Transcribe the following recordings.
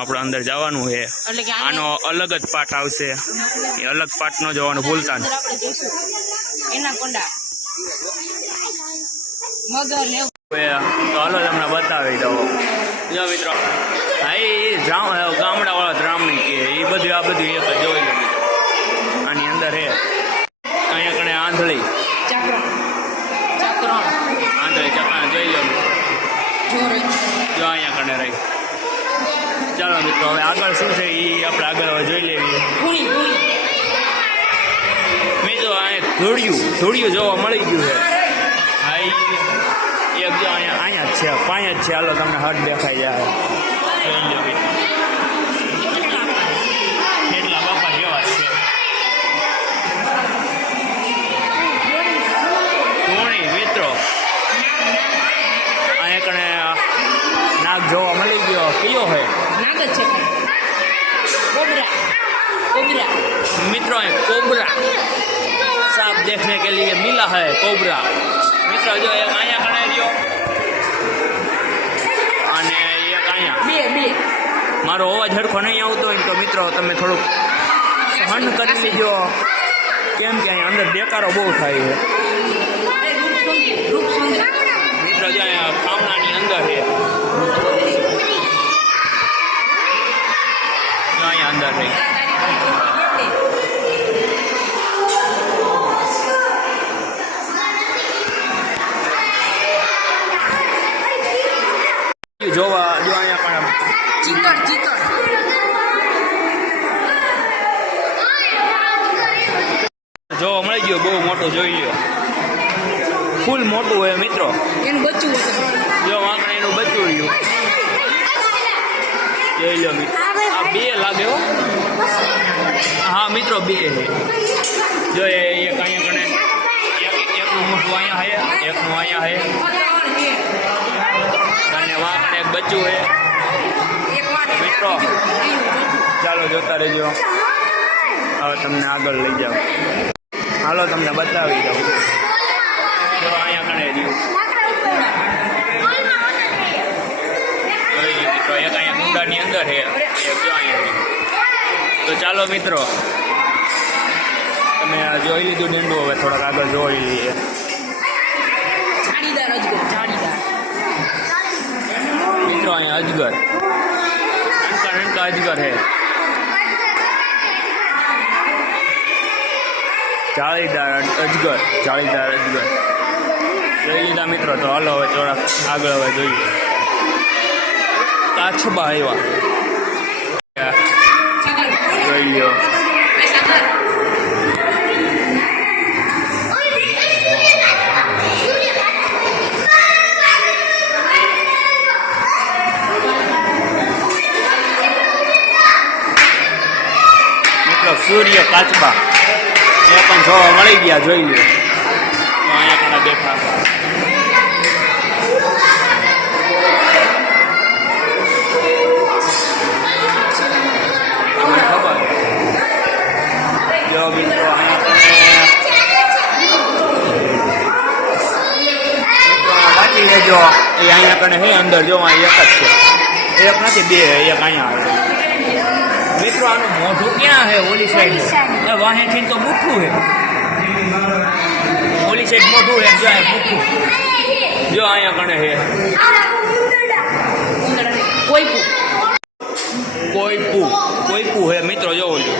આપણે અંદર જવાનું છે, આનો અલગ જ પાઠ આવશે, એ અલગ પાઠ નો જોવાનું ભૂલતા નહીં. તો હાલો તમને બતાવી દઉં. જો મિત્રો, હા એ ગામડા વાળા દ્રામણી કે એ બધું આ બધું એક જ જોઈ લો મિત્રો. આની અંદર હે અહીંયા કણે આંધળી ચકરણ જોઈ લો મિત્રો. જો અહીંયા કણે રહી. ચાલો મિત્રો, હવે આગળ શું છે એ આપણે આગળ હવે જોઈ લેવીએ. મિત્રો અહીંયા ધૂળિયું જોવા મળી ગયું છે. હા એક જો અહીંયા જ છે, પાંચ જ છે. હાલો તમને હટ દેખાઈ જાય. જોઈ લો મિત્રો, એટલા બાપા જેવા છે. ધૂણી મિત્રો, અહીંયા કણે નાગ જોવા મળી ગયો. કયો હોય? मित्रों कोबरा सांप देखने के लिए मिला है कोबरा. मित्रों जो एक आया खड़ा रहो અને એક આયા મારો અવાજ હરખો નહીં આવતો હોય તો મિત્રો તમે થોડુંક સહન કરી લેજો, કેમ કે અહીંયા અંદર દેકારો બહુ થાય છે. મિત્રો જો અહીંયા ખામણાની અંદર છે, જો અહીંયા અંદર રહી. જોવા જો અહીંયા પણ જોવા મળી ગયો. બહુ મોટો જોઈ લ્યો, ફૂલ મોટું હોય મિત્રો. એનું બચ્ચું જો આપણે એનું બચ્ચું રહ્યું. જોઈ લો મિત્રો, આ બે લાગે હો. હા મિત્રો, બે છે. જો એક અહીંયા કણે એકનું મોટું અહીંયા હે, એકનું અહીંયા હે, અને વાંકણે એક બચ્ચું હે. મિત્રો ચાલો જોતા રહેજો. હવે તમને આગળ લઈ જાઓ. હાલો તમને બતાવી દઉં. જો અહીંયા કણે રહ્યું. મિત્રો એક અહીંયા કુંડાની અંદર છે, એક જો અહીંયા. તો ચાલો મિત્રો, તમે જોઈ લીધું ડેંડું. હવે થોડાક આગળ જોઈ લઈએ. મિત્રો અહીંયા અજગર, નનકા અજગર છે. જાળીદાર અજગર જોઈ લીધા મિત્રો. તો હાલો હવે થોડાક આગળ હવે જોઈએ. કાચબા આવ્યા, જોઈ લો. સૂર્ય કાચબા એ પણ જોવા મળી ગયા. જોઈ લો, અહીંયા પણ દેખા. તમને ખબર જો મિત્રો બાકી રહેજો. એ અહીંયા કને હે અંદર જો એક જ છે, એક નથી, બે એક અહીંયા આવે. મિત્રો આનું મોઢું ક્યાં છે? ઓલી સાઈડ વાહેથી તો બુઠું છે. ઓલી સાઈડ મોઢું છે, જો બુઠું. જો અહીંયા કણે છે કોઈપુ છે મિત્રો. જો ઓલું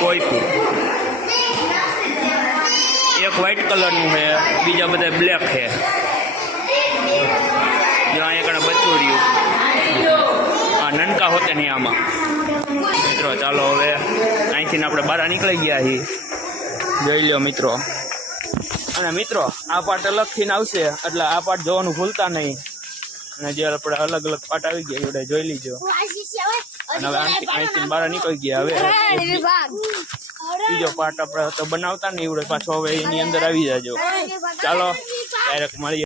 કોઈપુ એક વ્હાઈટ કલરનું છે, બીજા બધા બ્લેક છે. જો અહીંયા કણે બચ્ચું રહ્યું. નનકા હોતે નહીં આમાં. મિત્રો ચાલો હવે અહીંથી આપણે બહાર નીકળી ગયા છીએ. જોઈ લો મિત્રો. અને મિત્રો આ પાર્ટ અલગથી આવશે, એટલે આ પાર્ટ જોવાનું ભૂલતા નહીં. અને જે આપણે અલગ અલગ પાર્ટ આવી ગયા એવડે જોઈ લીજો. અને હવે અહીંથી બહાર નીકળી ગયા. હવે બીજો પાર્ટ આપણે તો બનાવતા નહીં એવડે પાછો હવે એની અંદર આવી જાજો. ચાલો ડાયરેક્ટ મળીએ.